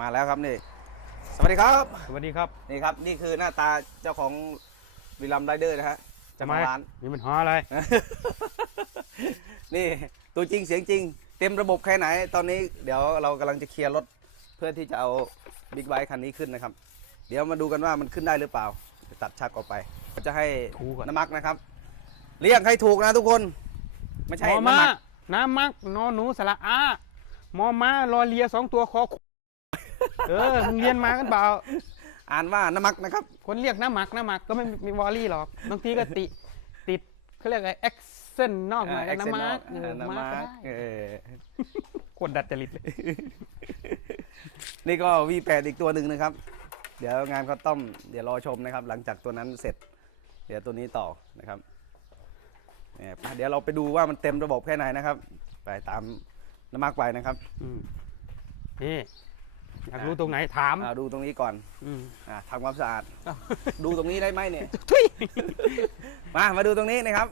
มาแล้วครับนี่ สวัสดีครับ สวัสดีครับนี่ครับ นี่คือหน้าตาเจ้าของวิลัมไรเดอร์นะฮะเจ้าของร้าน มีปัญหาอะไร นี่ตัวจริงเสียงจริง เต็มระบบแค่ไหน ตอนนี้เดี๋ยวเรากำลังจะเคลียร์รถเพื่อที่จะเอาบิ๊กไบค์คันนี้ขึ้นนะครับ เดี๋ยวมาดูกันว่ามันขึ้นได้หรือเปล่าจะตัดชักออกไปก็จะให้ถูก่อน น้ำมักนะครับ เรียกให้ถูกนะทุกคน ไม่ใช่มอน้ำมามักน้ำมักนอหนูสระอามอมารอเลียสองตัวคอ เออมึงเรียนมากันเปล่า อ่านว่าน้ำมักนะครับ คนเรียกน้ำหมักน้ำหมักก็ไม่มีวอลลี่หรอกบางทีก็ติติดเขาเรียกอะไรเอ็กเซนนอกหน่อยเออน้ำมัก accent นอกเออน้ำมามัก็กได้เออ กดดัดจริตเลย นี่ก็ V8 อีกตัวหนึ่งนะครับ เดี๋ยวงานก็ต้อมเดี๋ยวรอชมนะครับ หลังจากตัวนั้นเสร็จ เดี๋ยวตัวนี้ต่อนะครับเนี่ยเดี๋ยวเราไปดูว่ามันเต็มระบบแค่ไหนนะครับ ไปตามน้ำมักไปนะครับอืมนี่ อยากรู้ตรงไหนถามอ่าดูตรงนี้ก่อนอืมอ่าทำความสะอาดอ้าวดูตรงนี้ได้ไหมเนี่ย ทุย มามาดูตรงนี้นะครับ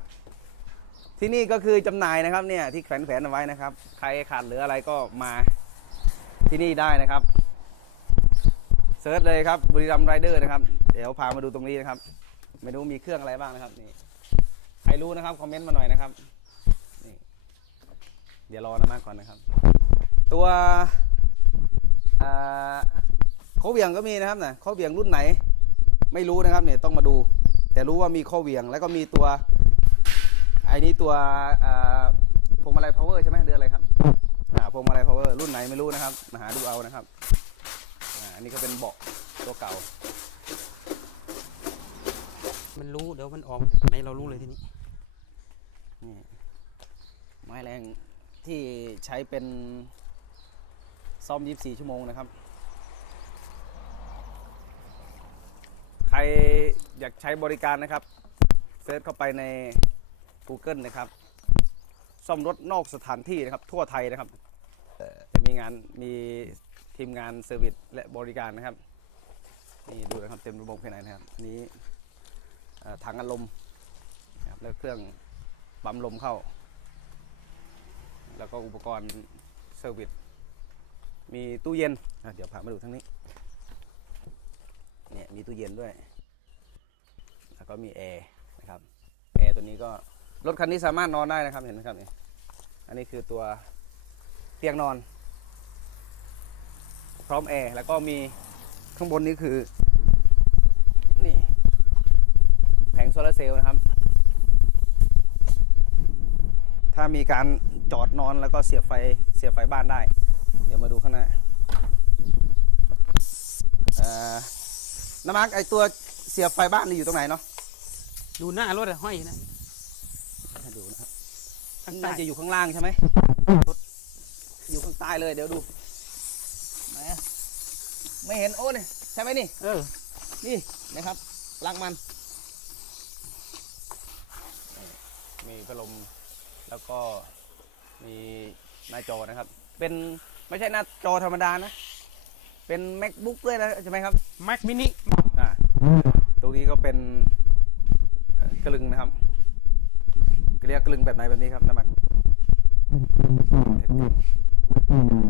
ที่นี่ก็คือจำหน่ายนะครับเนี่ยที่แขวนแขวนๆเอาไว้นะครับ ใครขาดเหลืออะไรก็มาที่นี่ได้นะครับเซิร์ชเลยครับบุรีรัมย์ไรเดอร์นะครับ เดี๋ยวพามาดูตรงนี้นะครับ ไม่รู้มีเครื่องอะไรบ้างนะครับนี่ใครรู้นะครับคอมเมนต์มาหน่อยนะครับนี่เดี๋ยวรอนะมากก่อนนะครับ ตัว อ่าข้อเหวี่ยงก็มีนะครับนะข้อเหวี่ยงรุ่นไหน ไม่รู้นะครับเนี่ยต้องมาดู แต่รู้ว่ามีข้อเหวี่ยงแล้วก็มีตัวไอ้นี้ตัวอ่าพวงมาลัย power ใช่ไหมเดือนอะไรครับอ่าพวงมาลัย power รุ่นไหนไม่รู้นะครับมาหาดูเอานะครับอ่าอันนี้ก็เป็นเบาะตัวเก่า มันรู้เดี๋ยวมันออกไหนเรารู้เลยทีนี้นี่ไม้แรงที่ใช้เป็น ซ่อม 24 ชั่วโมงนะครับ ใครอยากใช้บริการนะครับเซิร์ชเข้าไปใน Google นะครับ ซ่อมรถนอกสถานที่นะครับ ทั่วไทยนะครับจะมีงานมีทีมงานเซอร์วิสและบริการนะครับนี่ดูนะครับเต็มระบบแค่ไหนนะครับนี่ถังอารมณ์นะครับแล้วเครื่องปั๊มลมเข้า แล้วก็อุปกรณ์เซอร์วิส มีตู้เย็นเดี๋ยวพามาดูทั้งนี้เนี่ยมีตู้เย็นด้วย แล้วก็มีแอร์นะครับแอร์ตัวนี้ก็รถคันนี้สามารถนอนได้นะครับเห็นไหมครับนี่อันนี้คือตัวเตียงนอน พร้อมแอร์แล้วก็มีข้างบนนี้คือนี่แผงโซลาร์เซลล์นะครับ ถ้ามีการจอดนอนแล้วก็เสียบไฟเสียบไฟบ้านได้ เดี๋ยวมาดูข้างหน้าเอ่อน้ำมักไอตัวเสียบไฟบ้านนี่อยู่ตรงไหนเนาะดูหน้ารถอะห้อยนะให้ดูนะครับข้างใต้น่าจะอยู่ข้างล่างใช่ไหมรถอยู่ข้างใต้เลยเดี๋ยวดูไหนอะไม่เห็นโอ้เนี่ยใช่ไหมนี่ เออ นี่นะครับลังมัน มีพัดลมแล้วก็มีหน้าจอนะครับ เป็น ไม่ใช่หน้าจอธรรมดานะ เป็น macbook ด้วยนะใช่ไหมครับแม็กมินิอ่าตรงนี้ก็เป็นเอ่อกลึงนะครับเรียกกลึงแบบไหนแบบนี้ครับน้ำมัน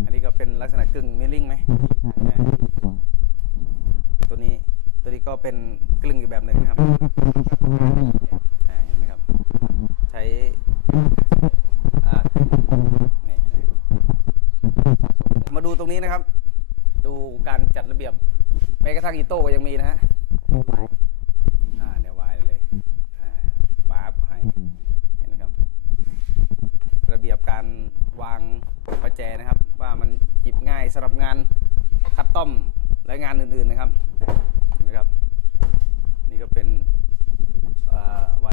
อันนี้ก็เป็นลักษณะกึ่งมิลลิ่งไหมอ่าตัวนี้ตัวนี้ก็เป็นกลึงอีกแบบหนึ่งนะครับอ่าเห็นไหมครับ ใช้อ่านี่ มาดูตรงนี้นะครับ ดูการจัดระเบียบแม้กระทั่งอีโต้ก็ยังมีนะฮะอ่าเดี๋ยววายเลยอ่าปาร์บให้เห็นไหมครับ ระเบียบการวางประแจนะครับ ว่ามันหยิบง่ายสำหรับงานคัดต้อมและงานอื่นๆนะครับเห็นไหมครับ นี่ก็เป็น